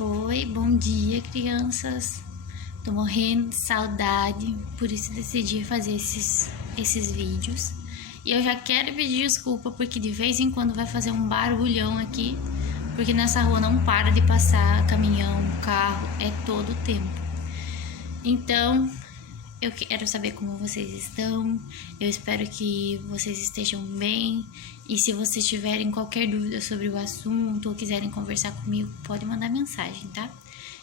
Oi, bom dia, crianças. Tô morrendo de saudade, por isso decidi fazer esses vídeos. E eu já quero pedir desculpa porque de vez em quando vai fazer um barulhão aqui, porque nessa rua não para de passar caminhão, carro, é todo o tempo. Então, eu quero saber como vocês estão. Eu espero que vocês estejam bem. E se vocês tiverem qualquer dúvida sobre o assunto ou quiserem conversar comigo, pode mandar mensagem, tá?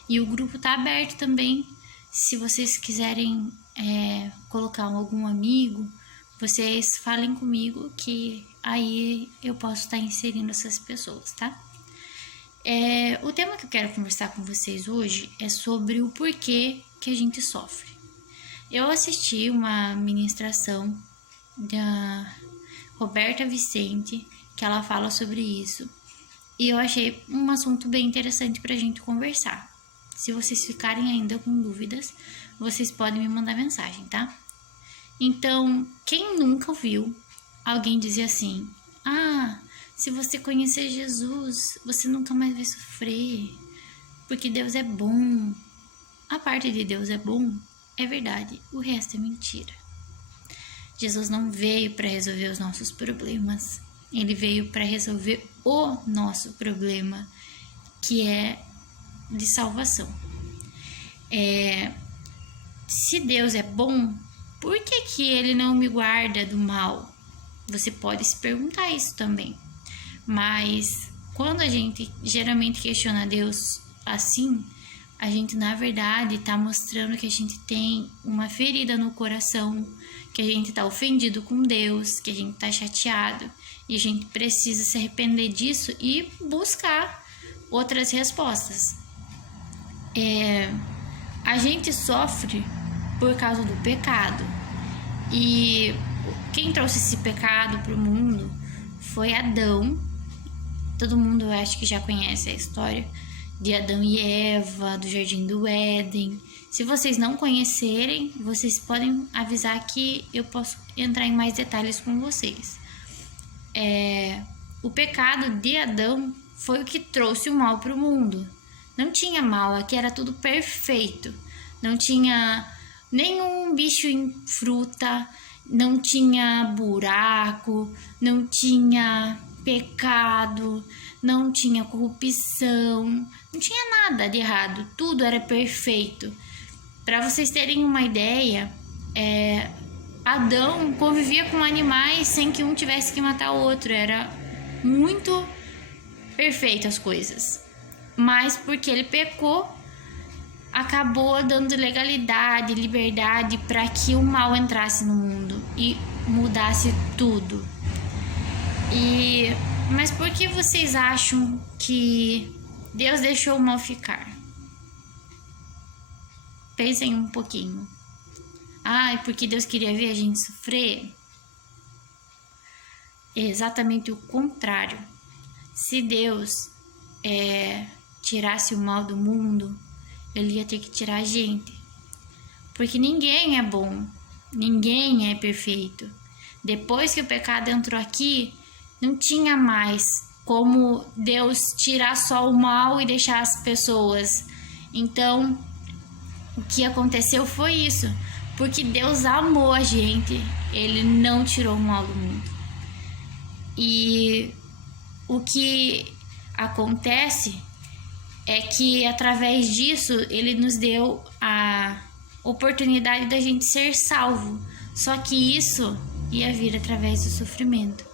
E o grupo tá aberto também. Se vocês quiserem colocar algum amigo, vocês falem comigo que aí eu posso estar inserindo essas pessoas, tá? O tema que eu quero conversar com vocês hoje é sobre o porquê que a gente sofre. Eu assisti uma ministração da Roberta Vicente, que ela fala sobre isso, e eu achei um assunto bem interessante para a gente conversar. Se vocês ficarem ainda com dúvidas, vocês podem me mandar mensagem, tá? Então, quem nunca ouviu alguém dizer assim: se você conhecer Jesus, você nunca mais vai sofrer, porque Deus é bom. A parte de Deus é bom é verdade, o resto é mentira. Jesus não veio para resolver os nossos problemas, ele veio para resolver o nosso problema, que é de salvação. Se Deus é bom, por que ele não me guarda do mal? Você pode se perguntar isso também. Mas quando a gente geralmente questiona Deus assim, a gente na verdade está mostrando que a gente tem uma ferida no coração, que a gente está ofendido com Deus, que a gente está chateado, e a gente precisa se arrepender disso e buscar outras respostas. A gente sofre por causa do pecado, e quem trouxe esse pecado para o mundo foi Adão. Todo mundo acho que já conhece a história de Adão e Eva, do Jardim do Éden. Se vocês não conhecerem, vocês podem avisar que eu posso entrar em mais detalhes com vocês. O pecado de Adão foi o que trouxe o mal para o mundo. Não tinha mal, aqui era tudo perfeito. Não tinha nenhum bicho em fruta, não tinha buraco, não tinha pecado, não tinha corrupção, não tinha nada de errado, tudo era perfeito. Para vocês terem uma ideia, Adão convivia com animais sem que um tivesse que matar o outro, era muito perfeito as coisas. Mas porque ele pecou, acabou dando legalidade, liberdade para que o mal entrasse no mundo e mudasse tudo. Mas por que vocês acham que Deus deixou o mal ficar? Pensem um pouquinho. Porque Deus queria ver a gente sofrer? É exatamente o contrário. Se Deus tirasse o mal do mundo, ele ia ter que tirar a gente. Porque ninguém é bom, ninguém é perfeito. Depois que o pecado entrou aqui, não tinha mais como Deus tirar só o mal e deixar as pessoas. Então, o que aconteceu foi isso. Porque Deus amou a gente, ele não tirou o mal do mundo. E o que acontece é que através disso ele nos deu a oportunidade da gente ser salvo. Só que isso ia vir através do sofrimento.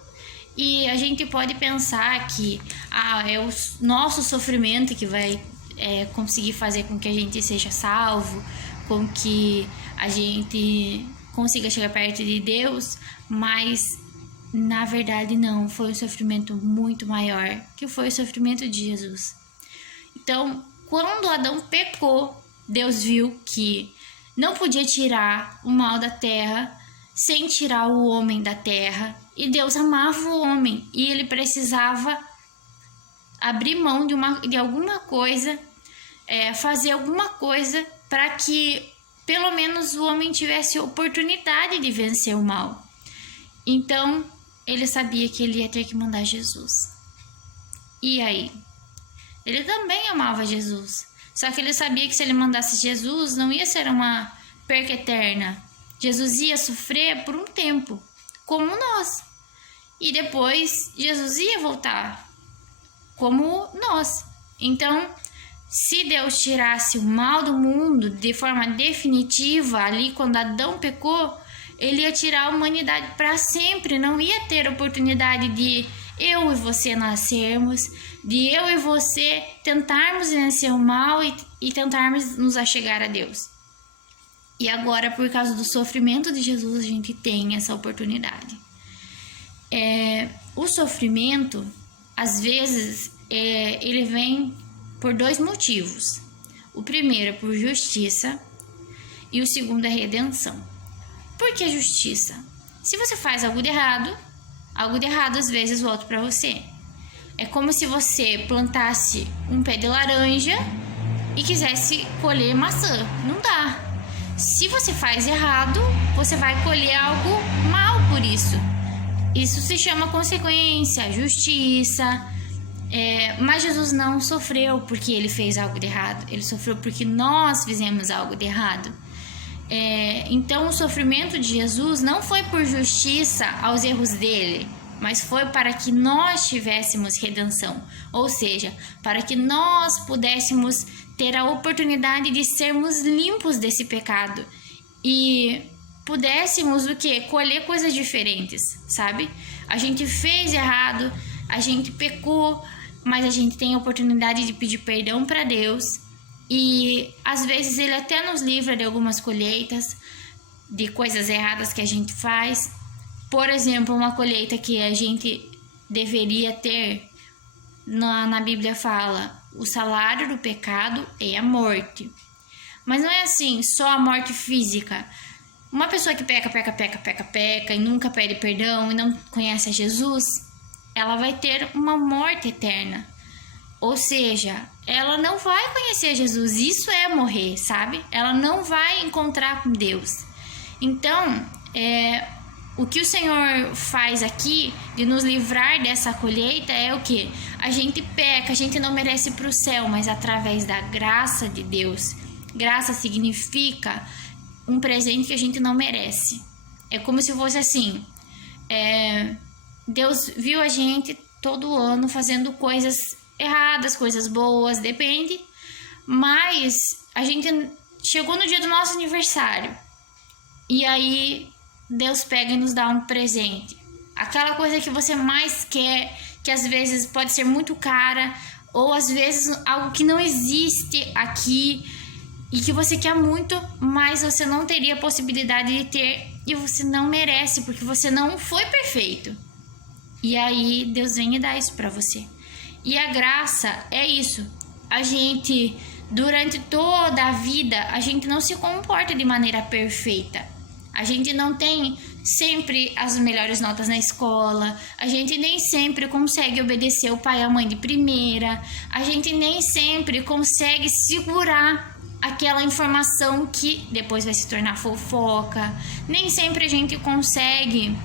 E a gente pode pensar que é o nosso sofrimento que vai conseguir fazer com que a gente seja salvo, com que a gente consiga chegar perto de Deus, mas na verdade não, foi um sofrimento muito maior, que foi o sofrimento de Jesus. Então, quando Adão pecou, Deus viu que não podia tirar o mal da terra sem tirar o homem da terra, e Deus amava o homem e ele precisava abrir mão de alguma coisa, fazer alguma coisa para que pelo menos o homem tivesse oportunidade de vencer o mal. Então ele sabia que ele ia ter que mandar Jesus. E aí? Ele também amava Jesus. Só que ele sabia que se ele mandasse Jesus, não ia ser uma perca eterna. Jesus ia sofrer por um tempo, como nós. E depois Jesus ia voltar, como nós. Então, se Deus tirasse o mal do mundo de forma definitiva, ali quando Adão pecou, ele ia tirar a humanidade para sempre. Não ia ter oportunidade de eu e você nascermos, de eu e você tentarmos vencer o mal e tentarmos nos achegar a Deus. E agora, por causa do sofrimento de Jesus, a gente tem essa oportunidade. O sofrimento, às vezes, ele vem por dois motivos. O primeiro é por justiça e o segundo é redenção. Por que justiça? Se você faz algo de errado às vezes volta para você. É como se você plantasse um pé de laranja e quisesse colher maçã. Não dá. Se você faz errado, você vai colher algo mal por isso. Isso se chama consequência, justiça. Mas Jesus não sofreu porque ele fez algo de errado. Ele sofreu porque nós fizemos algo de errado. Então, o sofrimento de Jesus não foi por justiça aos erros dele, mas foi para que nós tivéssemos redenção. Ou seja, para que nós pudéssemos ter a oportunidade de sermos limpos desse pecado e pudéssemos o quê? Colher coisas diferentes, sabe? A gente fez errado, a gente pecou, mas a gente tem a oportunidade de pedir perdão para Deus e às vezes ele até nos livra de algumas colheitas, de coisas erradas que a gente faz. Por exemplo, uma colheita que a gente deveria ter, na Bíblia fala, o salário do pecado é a morte. Mas não é assim, só a morte física. Uma pessoa que peca e nunca pede perdão e não conhece a Jesus, ela vai ter uma morte eterna. Ou seja, ela não vai conhecer Jesus, isso é morrer, sabe? Ela não vai encontrar com Deus. Então, o que o Senhor faz aqui de nos livrar dessa colheita é o que? A gente peca, a gente não merece ir para o céu, mas através da graça de Deus. Graça significa um presente que a gente não merece. É como se fosse assim, Deus viu a gente todo ano fazendo coisas erradas, coisas boas, depende, mas a gente chegou no dia do nosso aniversário e aí Deus pega e nos dá um presente, aquela coisa que você mais quer, que às vezes pode ser muito cara ou às vezes algo que não existe aqui e que você quer muito, mas você não teria a possibilidade de ter e você não merece porque você não foi perfeito. E aí Deus vem e dá isso para você. E a graça é isso. A gente, durante toda a vida, a gente não se comporta de maneira perfeita. A gente não tem sempre as melhores notas na escola. A gente nem sempre consegue obedecer o pai e a mãe de primeira. A gente nem sempre consegue segurar aquela informação que depois vai se tornar fofoca. Nem sempre a gente consegue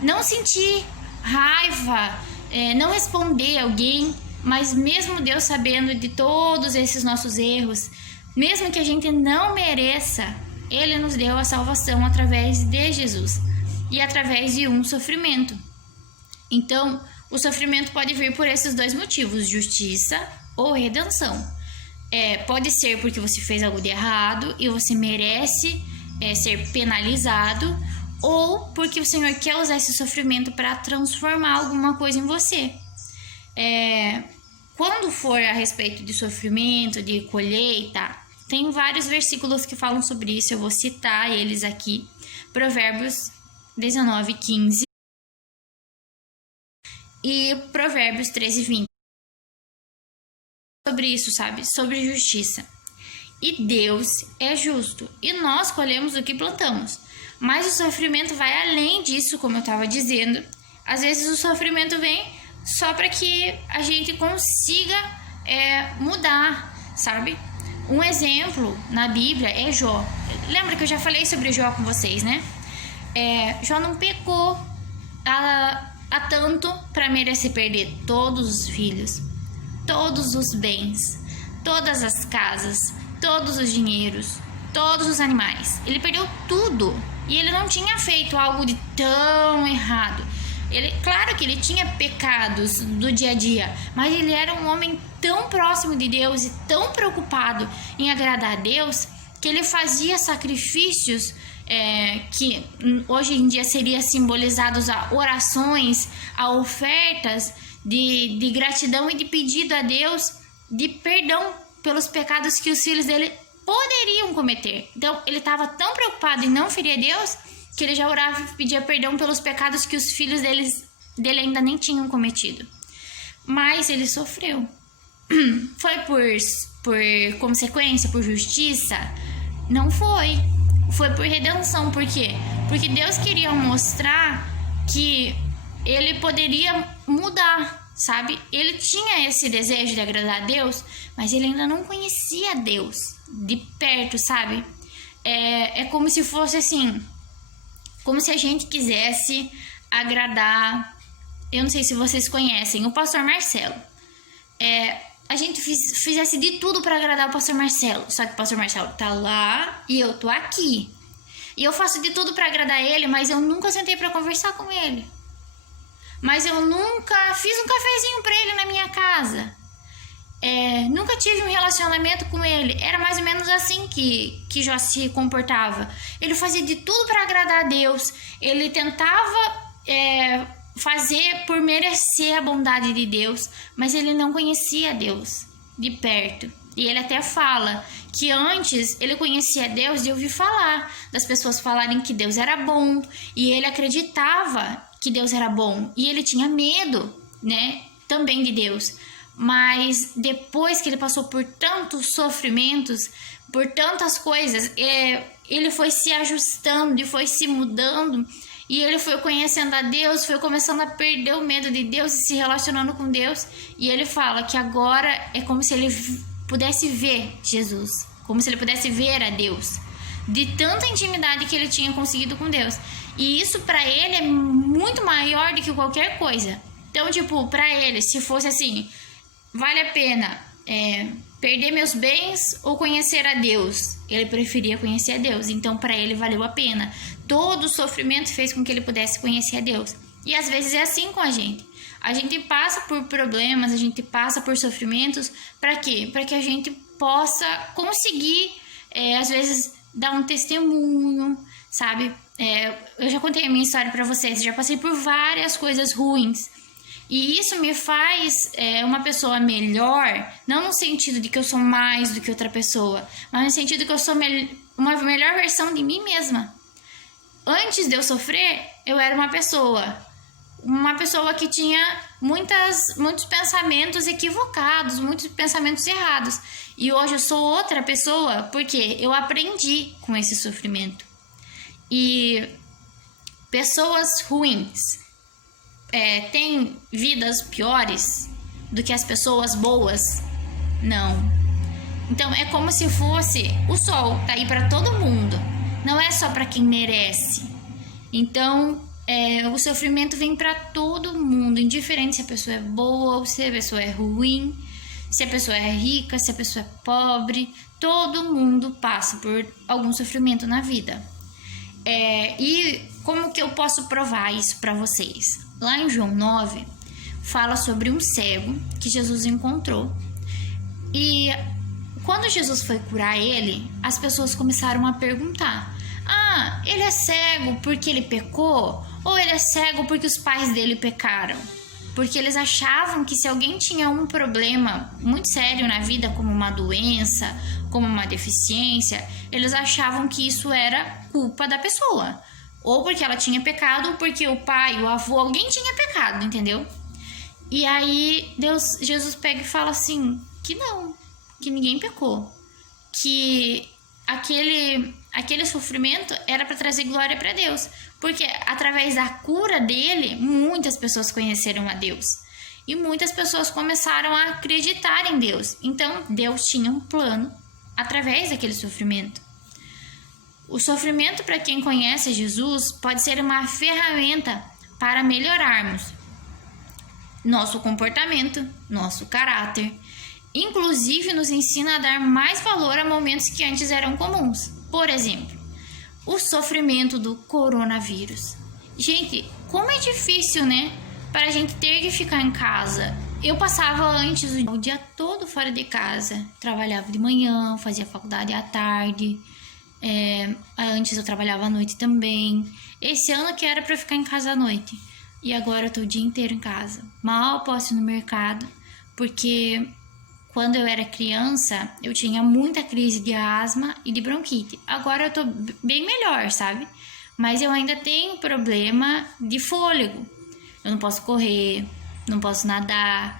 não sentir raiva, não responder alguém, mas mesmo Deus sabendo de todos esses nossos erros, mesmo que a gente não mereça, Ele nos deu a salvação através de Jesus e através de um sofrimento. Então, o sofrimento pode vir por esses dois motivos, justiça ou redenção. Pode ser porque você fez algo de errado e você merece ser penalizado, ou porque o Senhor quer usar esse sofrimento para transformar alguma coisa em você. Quando for a respeito de sofrimento, de colheita, tem vários versículos que falam sobre isso, eu vou citar eles aqui. Provérbios 19:15 e Provérbios 13:20. Sobre isso, sabe? Sobre justiça. E Deus é justo, e nós colhemos o que plantamos. Mas o sofrimento vai além disso, como eu estava dizendo. Às vezes o sofrimento vem só para que a gente consiga mudar, sabe? Um exemplo na Bíblia é Jó. Lembra que eu já falei sobre Jó com vocês, né? Jó não pecou a tanto para merecer perder todos os filhos. todos os bens, todas as casas, todos os dinheiros, todos os animais. Ele perdeu tudo e ele não tinha feito algo de tão errado. Claro que ele tinha pecados do dia a dia, mas ele era um homem tão próximo de Deus e tão preocupado em agradar a Deus que ele fazia sacrifícios que hoje em dia seriam simbolizados a orações, a ofertas de gratidão e de pedido a Deus de perdão pelos pecados que os filhos dele poderiam cometer. Então ele estava tão preocupado em não ferir a Deus que ele já orava e pedia perdão pelos pecados que os filhos dele ainda nem tinham cometido. Mas ele sofreu. Foi por consequência, por justiça? Não foi. Foi por redenção. Por quê? Porque Deus queria mostrar que ele poderia mudar, sabe? Ele tinha esse desejo de agradar a Deus, mas ele ainda não conhecia Deus de perto, sabe? É como se fosse assim, como se a gente quisesse agradar, eu não sei se vocês conhecem, o pastor Marcelo. A gente fizesse de tudo para agradar o pastor Marcelo, só que o pastor Marcelo tá lá e eu tô aqui. E eu faço de tudo para agradar ele, mas eu nunca sentei para conversar com ele. Mas eu nunca fiz um cafezinho para ele na minha casa. Nunca tive um relacionamento com ele. Era mais ou menos assim que Jó se comportava. Ele fazia de tudo para agradar a Deus. Ele tentava fazer por merecer a bondade de Deus, mas ele não conhecia Deus de perto. E ele até fala que antes ele conhecia Deus de ouvir falar, das pessoas falarem que Deus era bom, e ele acreditava que Deus era bom, e ele tinha medo, né, também de Deus. Mas depois que ele passou por tantos sofrimentos, por tantas coisas, ele foi se ajustando e foi se mudando, e ele foi conhecendo a Deus, foi começando a perder o medo de Deus e se relacionando com Deus. E ele fala que agora é como se ele pudesse ver Jesus, como se ele pudesse ver a Deus, de tanta intimidade que ele tinha conseguido com Deus. E isso para ele é muito maior do que qualquer coisa. Então, tipo, para ele, se fosse assim, vale a pena perder meus bens ou conhecer a Deus, ele preferia conhecer a Deus. Então, para ele valeu a pena. Todo o sofrimento fez com que ele pudesse conhecer a Deus. E às vezes é assim com a gente. A gente passa por problemas, a gente passa por sofrimentos. Para quê? Para que a gente possa conseguir, às vezes, dar um testemunho, sabe? Eu já contei a minha história para vocês. Já passei por várias coisas ruins. E isso me faz uma pessoa melhor, não no sentido de que eu sou mais do que outra pessoa, mas no sentido de que eu sou uma melhor versão de mim mesma. Antes de eu sofrer, eu era uma pessoa que tinha muitos pensamentos equivocados, muitos pensamentos errados. E hoje eu sou outra pessoa porque eu aprendi com esse sofrimento. E pessoas ruins têm vidas piores do que as pessoas boas? Não. Então é como se fosse o sol, tá aí para todo mundo. Não é só para quem merece. Então, o sofrimento vem para todo mundo, indiferente se a pessoa é boa ou se a pessoa é ruim, se a pessoa é rica, se a pessoa é pobre. Todo mundo passa por algum sofrimento na vida. E como que eu posso provar isso para vocês? Lá em João 9, fala sobre um cego que Jesus encontrou. E quando Jesus foi curar ele, as pessoas começaram a perguntar: ele é cego porque ele pecou? Ou ele é cego porque os pais dele pecaram? Porque eles achavam que se alguém tinha um problema muito sério na vida, como uma doença, como uma deficiência, eles achavam que isso era culpa da pessoa. Ou porque ela tinha pecado, ou porque o pai, o avô, alguém tinha pecado, entendeu? E aí Jesus pega e fala assim, que não, que ninguém pecou. Que aquele sofrimento era para trazer glória para Deus. Porque através da cura dele, muitas pessoas conheceram a Deus. E muitas pessoas começaram a acreditar em Deus. Então, Deus tinha um plano através daquele sofrimento. O sofrimento, para quem conhece Jesus, pode ser uma ferramenta para melhorarmos. nosso comportamento, nosso caráter. Inclusive, nos ensina a dar mais valor a momentos que antes eram comuns. Por exemplo, o sofrimento do coronavírus. Gente, como é difícil, né? Para a gente ter que ficar em casa. Eu passava antes o dia todo fora de casa. Trabalhava de manhã, fazia faculdade à tarde. Antes eu trabalhava à noite também. Esse ano que era para ficar em casa à noite. E agora eu tô o dia inteiro em casa. Mal posso ir no mercado, porque quando eu era criança, eu tinha muita crise de asma e de bronquite. Agora eu tô bem melhor, sabe? Mas eu ainda tenho problema de fôlego. Eu não posso correr, não posso nadar,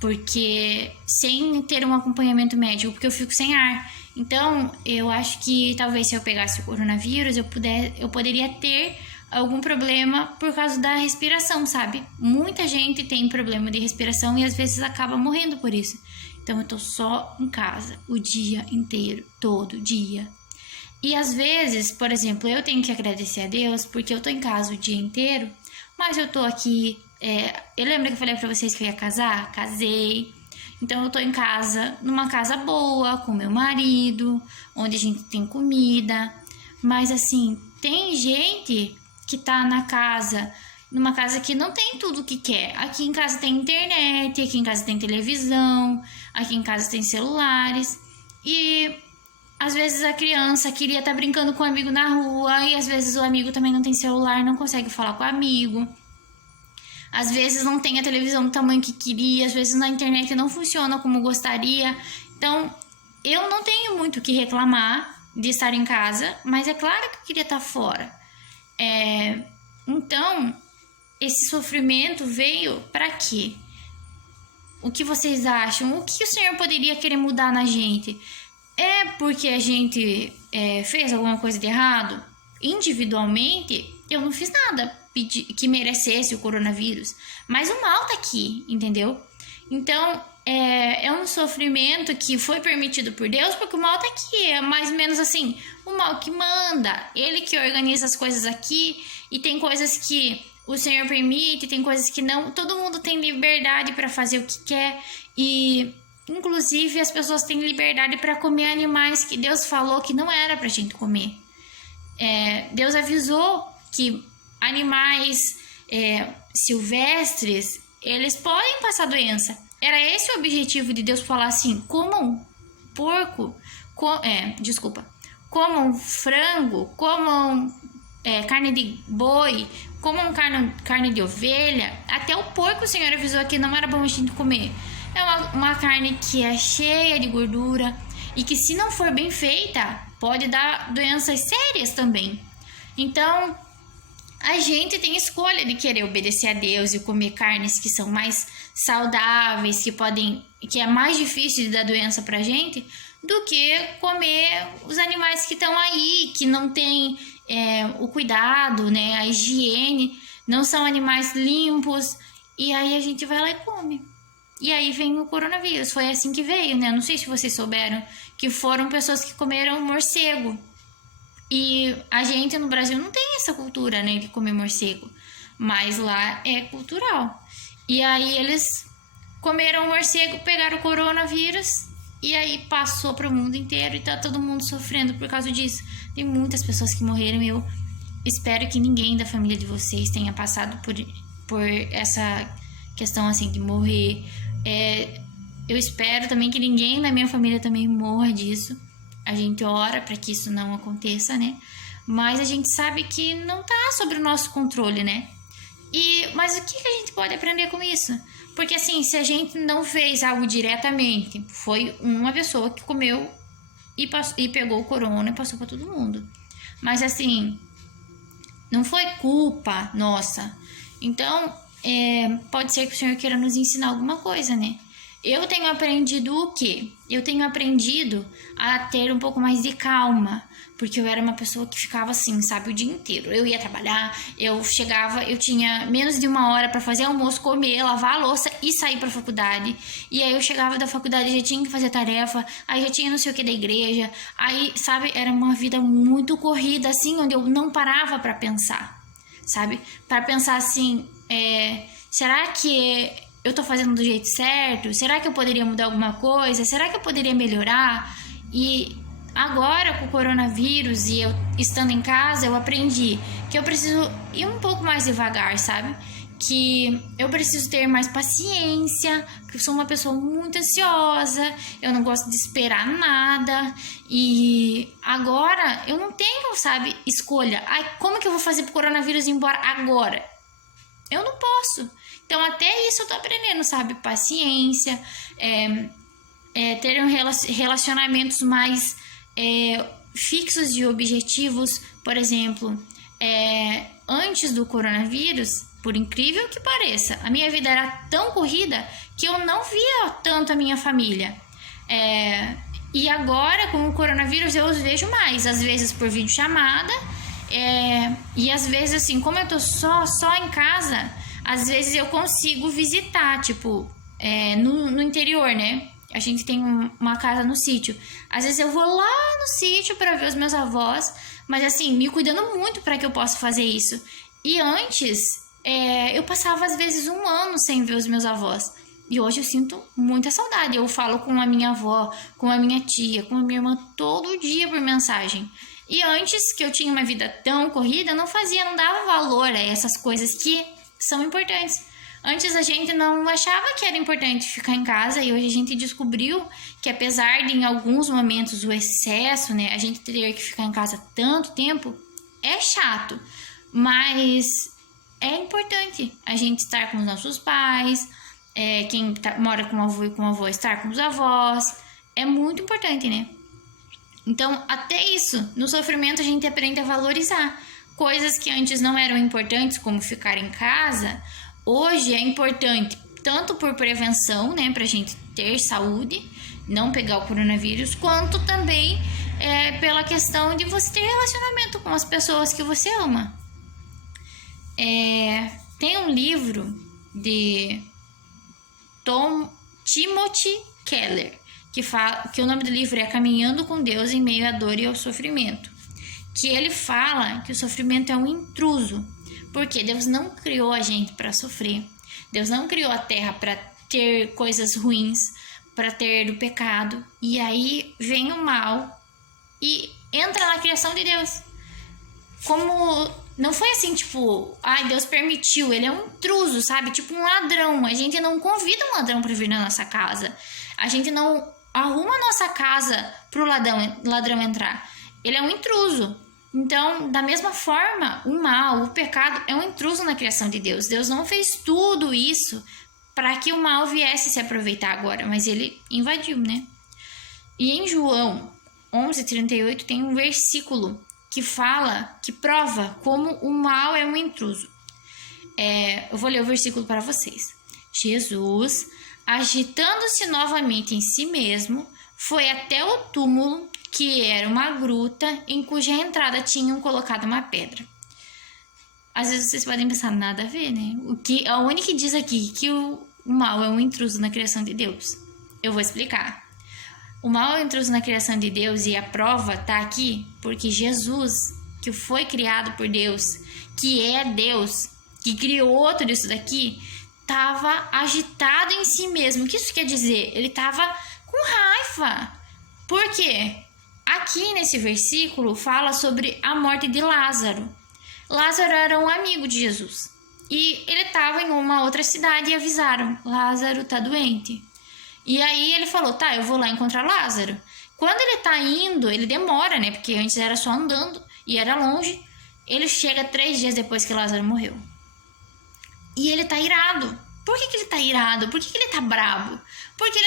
porque sem ter um acompanhamento médico, porque eu fico sem ar. Então, eu acho que talvez se eu pegasse o coronavírus, eu poderia ter algum problema por causa da respiração, sabe? Muita gente tem problema de respiração e às vezes acaba morrendo por isso. Então, eu tô só em casa o dia inteiro, todo dia. E às vezes, por exemplo, eu tenho que agradecer a Deus porque eu tô em casa o dia inteiro, mas eu tô aqui. Eu lembro que eu falei pra vocês que eu ia casar? Casei. Então eu tô em casa, numa casa boa, com meu marido, onde a gente tem comida. Mas assim, tem gente que tá numa casa que não tem tudo o que quer. Aqui em casa tem internet, aqui em casa tem televisão, aqui em casa tem celulares. E às vezes a criança queria estar brincando com o amigo na rua, e às vezes o amigo também não tem celular, não consegue falar com o amigo. Às vezes não tem a televisão do tamanho que queria, às vezes na internet não funciona como gostaria. Então, eu não tenho muito o que reclamar de estar em casa, mas é claro que eu queria estar fora. Então, esse sofrimento veio para quê? O que vocês acham? O que o Senhor poderia querer mudar na gente? É porque a gente fez alguma coisa de errado? Individualmente, eu não fiz nada que merecesse o coronavírus, mas o mal tá aqui, entendeu? Então, é um sofrimento que foi permitido por Deus, porque o mal tá aqui, é mais ou menos assim, o mal que manda, ele que organiza as coisas aqui, e tem coisas que o Senhor permite, tem coisas que não, todo mundo tem liberdade para fazer o que quer, e inclusive as pessoas têm liberdade para comer animais que Deus falou que não era pra gente comer. Deus avisou que animais silvestres, eles podem passar doença. Era esse o objetivo de Deus falar assim: comam porco, comam frango, comam carne de boi, comam carne de ovelha. Até o porco o Senhor avisou que não era bom a gente comer. É uma carne que é cheia de gordura e que, se não for bem feita, pode dar doenças sérias também. Então, a gente tem escolha de querer obedecer a Deus e comer carnes que são mais saudáveis, que é mais difícil de dar doença pra gente, do que comer os animais que estão aí, que não tem o cuidado, né, a higiene, não são animais limpos, e aí a gente vai lá e come. E aí vem o coronavírus, foi assim que veio, né? Não sei se vocês souberam, que foram pessoas que comeram morcego. E a gente no Brasil não tem essa cultura, né, de comer morcego, mas lá é cultural. E aí eles comeram morcego, pegaram o coronavírus e aí passou para o mundo inteiro e tá todo mundo sofrendo por causa disso. Tem muitas pessoas que morreram. Eu espero que ninguém da família de vocês tenha passado por essa questão assim de morrer. Eu espero também que ninguém da minha família também morra disso. A gente ora para que isso não aconteça, né? Mas a gente sabe que não tá sob o nosso controle, né? Mas o que a gente pode aprender com isso? Porque assim, se a gente não fez algo diretamente, foi uma pessoa que comeu e pegou o corona e passou para todo mundo. Mas assim, não foi culpa nossa. Então, pode ser que o Senhor queira nos ensinar alguma coisa, né? Eu tenho aprendido o quê? Eu tenho aprendido a ter um pouco mais de calma, porque eu era uma pessoa que ficava assim, sabe, o dia inteiro. Eu ia trabalhar, eu chegava, eu tinha menos de 1 hora para fazer almoço, comer, lavar a louça e sair para faculdade. E aí eu chegava da faculdade, já tinha que fazer tarefa, aí já tinha não sei o que da igreja. Aí, sabe, era uma vida muito corrida, assim, onde eu não parava para pensar, sabe? Para pensar assim, será que eu tô fazendo do jeito certo? Será que eu poderia mudar alguma coisa? Será que eu poderia melhorar? E agora, com o coronavírus e eu estando em casa, eu aprendi que eu preciso ir um pouco mais devagar, sabe? Que eu preciso ter mais paciência, que eu sou uma pessoa muito ansiosa, eu não gosto de esperar nada. E agora eu não tenho, sabe, escolha. Ai, como que eu vou fazer pro coronavírus ir embora agora? Eu não posso. Então até isso eu tô aprendendo, sabe? Paciência, ter relacionamentos mais fixos e objetivos. Por exemplo, antes do coronavírus, por incrível que pareça, a minha vida era tão corrida que eu não via tanto a minha família. E agora, com o coronavírus, eu os vejo mais, às vezes por videochamada, e às vezes, assim, como eu tô só em casa, às vezes eu consigo visitar, tipo, no interior, né? A gente tem uma casa no sítio. Às vezes eu vou lá no sítio para ver os meus avós, mas assim, me cuidando muito para que eu possa fazer isso. E antes, eu passava às vezes 1 ano sem ver os meus avós. E hoje eu sinto muita saudade. Eu falo com a minha avó, com a minha tia, com a minha irmã todo dia por mensagem. E antes, que eu tinha uma vida tão corrida, eu não dava valor a essas coisas que são importantes. Antes a gente não achava que era importante ficar em casa, e hoje a gente descobriu que, apesar de em alguns momentos o excesso, né, a gente ter que ficar em casa tanto tempo, é chato, mas é importante a gente estar com os nossos pais, quem mora com o avô e com a avó estar com os avós, é muito importante, né? Então, até isso, no sofrimento a gente aprende a valorizar coisas que antes não eram importantes, como ficar em casa. Hoje é importante, tanto por prevenção, né, pra gente ter saúde, não pegar o coronavírus, quanto também pela questão de você ter relacionamento com as pessoas que você ama. Tem um livro de Timothy Keller, que o nome do livro é Caminhando com Deus em Meio à Dor e ao Sofrimento, que ele fala que o sofrimento é um intruso, porque Deus não criou a gente para sofrer. Deus não criou a terra para ter coisas ruins, para ter o pecado. E aí vem o mal e entra na criação de Deus. Como não foi assim, tipo, Deus permitiu, ele é um intruso, sabe? Tipo um ladrão. A gente não convida um ladrão para vir na nossa casa. A gente não arruma a nossa casa pro ladrão entrar. Ele é um intruso. Então, da mesma forma, o mal, o pecado é um intruso na criação de Deus. Deus não fez tudo isso para que o mal viesse se aproveitar agora, mas ele invadiu, né? E em João 11:38 tem um versículo que prova como o mal é um intruso. Eu vou ler o versículo para vocês. Jesus, agitando-se novamente em si mesmo, foi até o túmulo, que era uma gruta em cuja entrada tinham colocado uma pedra. Às vezes vocês podem pensar, nada a ver, né? A única que diz aqui que o mal é um intruso na criação de Deus. Eu vou explicar. O mal é um intruso na criação de Deus, e a prova tá aqui porque Jesus, que foi criado por Deus, que é Deus, que criou tudo isso daqui, estava agitado em si mesmo. O que isso quer dizer? Ele estava com raiva. Por quê? Aqui nesse versículo fala sobre a morte de Lázaro. Lázaro era um amigo de Jesus. E ele estava em uma outra cidade e avisaram, Lázaro está doente. E aí ele falou, eu vou lá encontrar Lázaro. Quando ele está indo, ele demora, né? Porque antes era só andando e era longe. Ele chega 3 dias depois que Lázaro morreu. E ele está irado. Por que ele tá irado? Por que ele tá bravo? Porque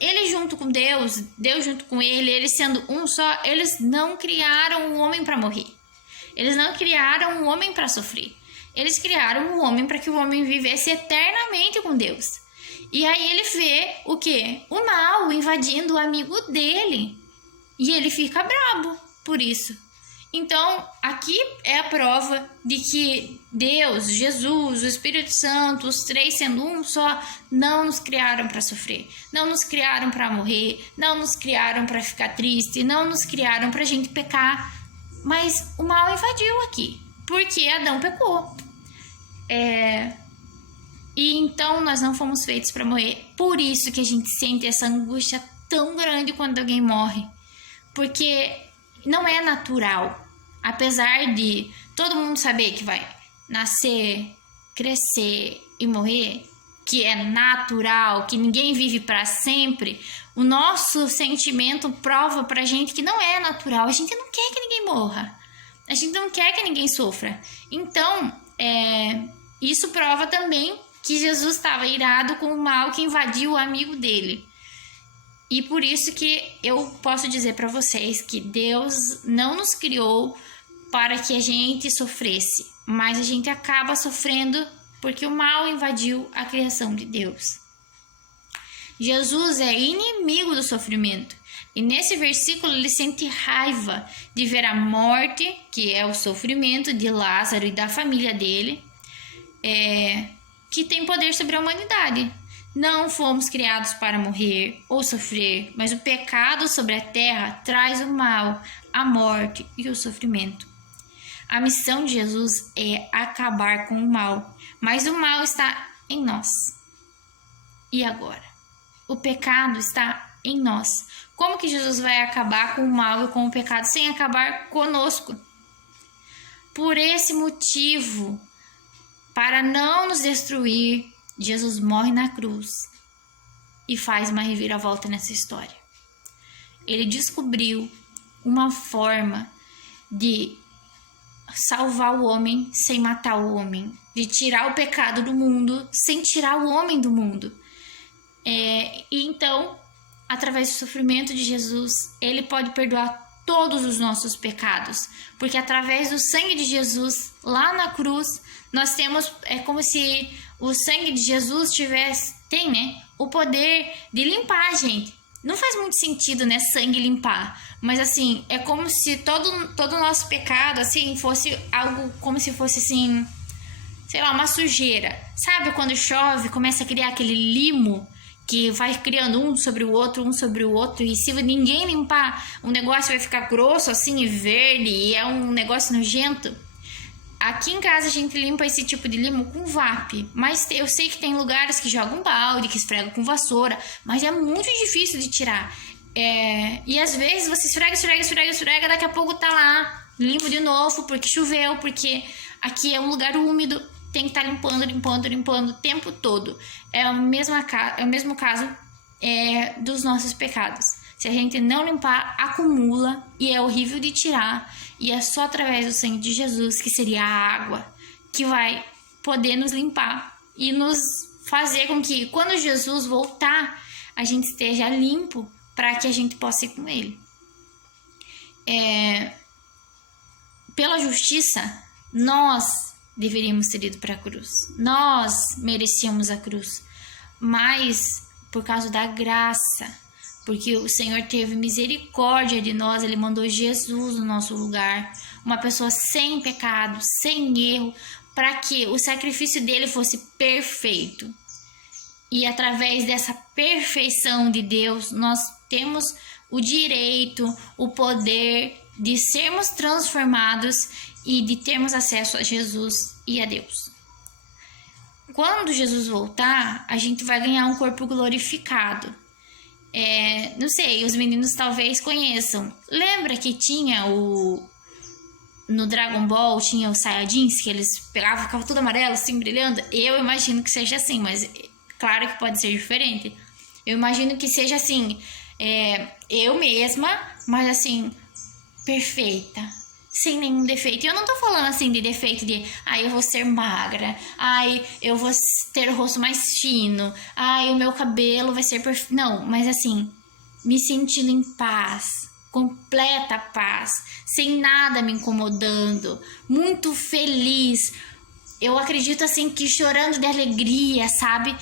ele junto com Deus junto com ele, eles sendo um só, eles não criaram um homem para morrer. Eles não criaram um homem para sofrer. Eles criaram um homem para que o homem vivesse eternamente com Deus. E aí ele vê o quê? O mal invadindo o amigo dele. E ele fica bravo por isso. Então, aqui é a prova de que Deus, Jesus, o Espírito Santo, os 3 sendo um só, não nos criaram para sofrer, não nos criaram para morrer, não nos criaram para ficar triste, não nos criaram para a gente pecar. Mas o mal invadiu aqui, porque Adão pecou. E então nós não fomos feitos para morrer. Por isso que a gente sente essa angústia tão grande quando alguém morre. Porque não é natural. Apesar de todo mundo saber que vai nascer, crescer e morrer, que é natural, que ninguém vive para sempre, o nosso sentimento prova pra gente que não é natural. A gente não quer que ninguém morra. A gente não quer que ninguém sofra. Então, isso prova também que Jesus estava irado com o mal que invadiu o amigo dele. E por isso que eu posso dizer para vocês que Deus não nos criou para que a gente sofresse, mas a gente acaba sofrendo porque o mal invadiu a criação de Deus. Jesus é inimigo do sofrimento. E nesse versículo ele sente raiva de ver a morte, que é o sofrimento de Lázaro e da família dele, que tem poder sobre a humanidade. Não fomos criados para morrer ou sofrer, mas o pecado sobre a terra traz o mal, a morte e o sofrimento. A missão de Jesus é acabar com o mal, mas o mal está em nós. E agora? O pecado está em nós. Como que Jesus vai acabar com o mal e com o pecado sem acabar conosco? Por esse motivo, para não nos destruir, Jesus morre na cruz e faz uma reviravolta nessa história. Ele descobriu uma forma de salvar o homem sem matar o homem, de tirar o pecado do mundo sem tirar o homem do mundo. E então, através do sofrimento de Jesus, ele pode perdoar todos os nossos pecados, porque através do sangue de Jesus, lá na cruz, nós temos, é como se o sangue de Jesus tem, né, o poder de limpar a gente. Não faz muito sentido, né, sangue limpar, mas assim, é como se todo o nosso pecado, assim, fosse algo, como se fosse assim, sei lá, uma sujeira. Sabe quando chove, começa a criar aquele limo que vai criando um sobre o outro, e se ninguém limpar, o negócio vai ficar grosso assim e verde, e é um negócio nojento. Aqui em casa a gente limpa esse tipo de limo com VAP, mas eu sei que tem lugares que jogam balde, que esfregam com vassoura, mas é muito difícil de tirar. E às vezes você esfrega, daqui a pouco tá lá, limpo de novo, porque choveu, porque aqui é um lugar úmido, tem que estar limpando o tempo todo. É o mesmo caso dos nossos pecados. Se a gente não limpar, acumula e é horrível de tirar. E é só através do sangue de Jesus, que seria a água, que vai poder nos limpar e nos fazer com que, quando Jesus voltar, a gente esteja limpo para que a gente possa ir com ele. Pela justiça, nós deveríamos ter ido para a cruz. Nós merecíamos a cruz. Mas, por causa da graça, porque o Senhor teve misericórdia de nós, Ele mandou Jesus no nosso lugar, uma pessoa sem pecado, sem erro, para que o sacrifício dele fosse perfeito. E através dessa perfeição de Deus, nós temos o direito, o poder de sermos transformados e de termos acesso a Jesus e a Deus. Quando Jesus voltar, a gente vai ganhar um corpo glorificado. Não sei, os meninos talvez conheçam. Lembra que tinha no Dragon Ball, tinha os Saiyajins, que eles pegavam, ficava tudo amarelo, assim, brilhando? Eu imagino que seja assim, mas claro que pode ser diferente. Eu imagino que seja assim, eu mesma, mas assim, perfeita, sem nenhum defeito. E eu não tô falando assim de defeito de, eu vou ser magra, eu vou ter o rosto mais fino, o meu cabelo vai ser perfeito. Não, mas assim, me sentindo em paz, completa paz, sem nada me incomodando, muito feliz. Eu acredito assim que chorando de alegria, sabe?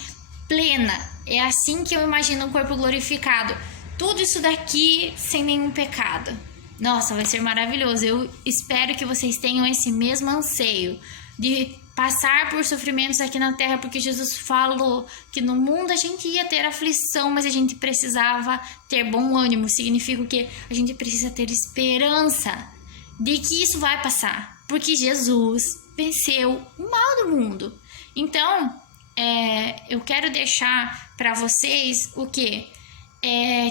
Plena. É assim que eu imagino um corpo glorificado. Tudo isso daqui sem nenhum pecado. Nossa, vai ser maravilhoso. Eu espero que vocês tenham esse mesmo anseio de passar por sofrimentos aqui na terra, porque Jesus falou que no mundo a gente ia ter aflição, mas a gente precisava ter bom ânimo. Significa que a gente precisa ter esperança de que isso vai passar, porque Jesus venceu o mal do mundo. Então, eu quero deixar para vocês o quê?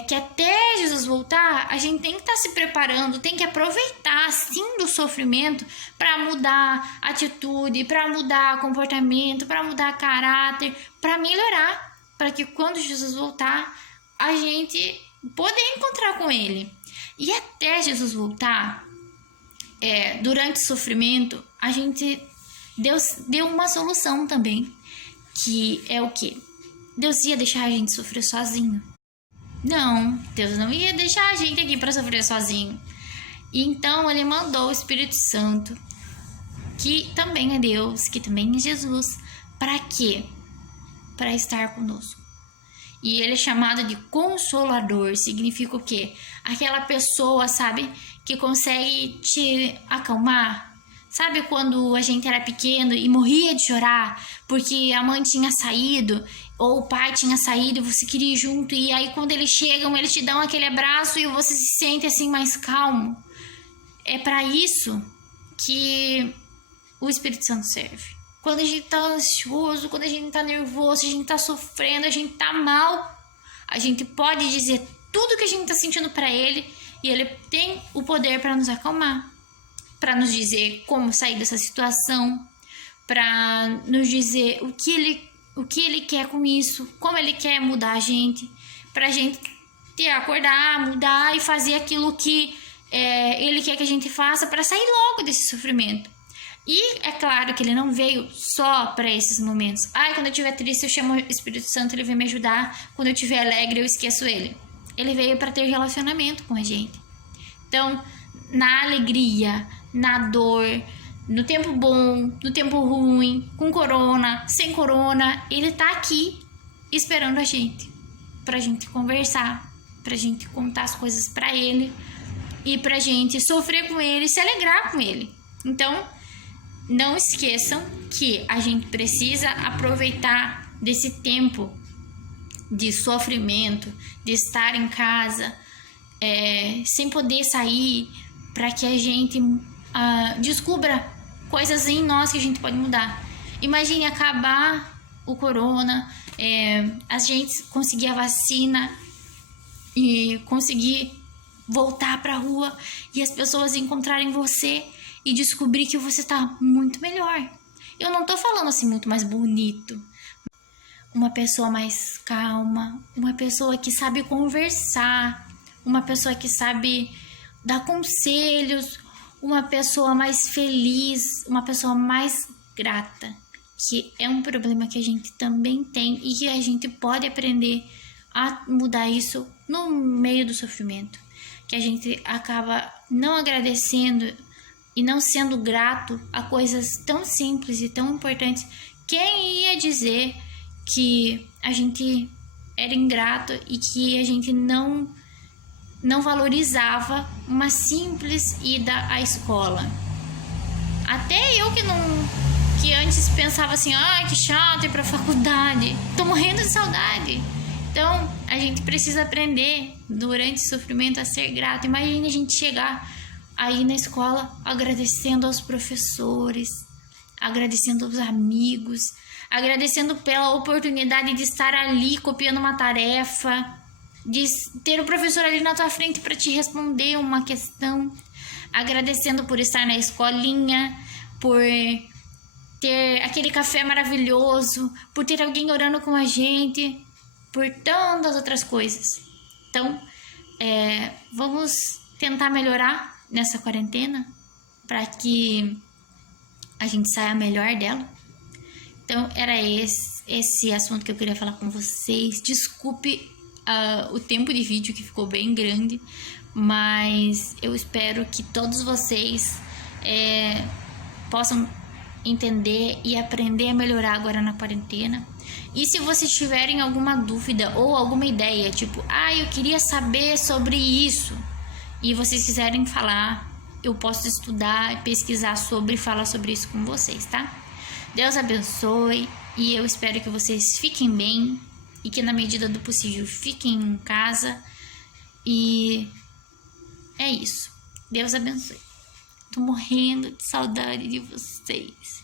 Que até Jesus voltar, a gente tem que estar se preparando, tem que aproveitar sim do sofrimento para mudar atitude, para mudar comportamento, para mudar caráter, para melhorar, para que quando Jesus voltar, a gente poder encontrar com ele. E até Jesus voltar, durante o sofrimento, Deus deu uma solução também, que é o quê? Deus ia deixar a gente sofrer sozinho? Não, Deus não ia deixar a gente aqui para sofrer sozinho. Então ele mandou o Espírito Santo, que também é Deus, que também é Jesus. Para quê? Para estar conosco. E ele é chamado de Consolador. Significa o quê? Aquela pessoa, sabe, que consegue te acalmar. Sabe quando a gente era pequeno e morria de chorar porque a mãe tinha saído ou o pai tinha saído e você queria ir junto, e aí quando eles chegam, eles te dão aquele abraço e você se sente assim mais calmo? É para isso que o Espírito Santo serve. Quando a gente tá ansioso, quando a gente tá nervoso, a gente tá sofrendo, a gente tá mal, a gente pode dizer tudo que a gente tá sentindo para ele e ele tem o poder para nos acalmar, para nos dizer como sair dessa situação, para nos dizer o que ele quer com isso, como ele quer mudar a gente, pra gente acordar, mudar e fazer aquilo que ele quer que a gente faça para sair logo desse sofrimento. E é claro que ele não veio só para esses momentos. Quando eu estiver triste eu chamo o Espírito Santo, ele vem me ajudar. Quando eu estiver alegre eu esqueço ele. Ele veio para ter relacionamento com a gente. Então, na alegria, na dor, no tempo bom, no tempo ruim, com corona, sem corona, ele tá aqui esperando a gente, pra gente conversar, pra gente contar as coisas pra ele e pra gente sofrer com ele, se alegrar com ele. Então, não esqueçam que a gente precisa aproveitar desse tempo de sofrimento, de estar em casa, sem poder sair, para que a gente descubra coisas em nós que a gente pode mudar. Imagine acabar o corona, a gente conseguir a vacina e conseguir voltar para a rua e as pessoas encontrarem você e descobrir que você tá muito melhor. Eu não tô falando assim muito mais bonito. Uma pessoa mais calma, uma pessoa que sabe conversar, uma pessoa que sabe dar conselhos, uma pessoa mais feliz, uma pessoa mais grata, que é um problema que a gente também tem e que a gente pode aprender a mudar isso no meio do sofrimento, que a gente acaba não agradecendo e não sendo grato a coisas tão simples e tão importantes. Quem ia dizer que a gente era ingrato e que a gente não valorizava uma simples ida à escola? Até eu que antes pensava assim, que chato ir pra faculdade, tô morrendo de saudade. Então, a gente precisa aprender durante o sofrimento a ser grato. Imagine a gente chegar aí na escola agradecendo aos professores, agradecendo aos amigos, agradecendo pela oportunidade de estar ali copiando uma tarefa, de ter o professor ali na tua frente para te responder uma questão, agradecendo por estar na escolinha, por ter aquele café maravilhoso, por ter alguém orando com a gente, por tantas outras coisas. Então, vamos tentar melhorar nessa quarentena para que a gente saia melhor dela. Então, era esse assunto que eu queria falar com vocês. Desculpe o tempo de vídeo que ficou bem grande, mas eu espero que todos vocês possam entender e aprender a melhorar agora na quarentena. E se vocês tiverem alguma dúvida ou alguma ideia, tipo, eu queria saber sobre isso, e vocês quiserem falar, eu posso estudar, pesquisar sobre e falar sobre isso com vocês, tá? Deus abençoe e eu espero que vocês fiquem bem e que na medida do possível fiquem em casa. E é isso. Deus abençoe. Tô morrendo de saudade de vocês.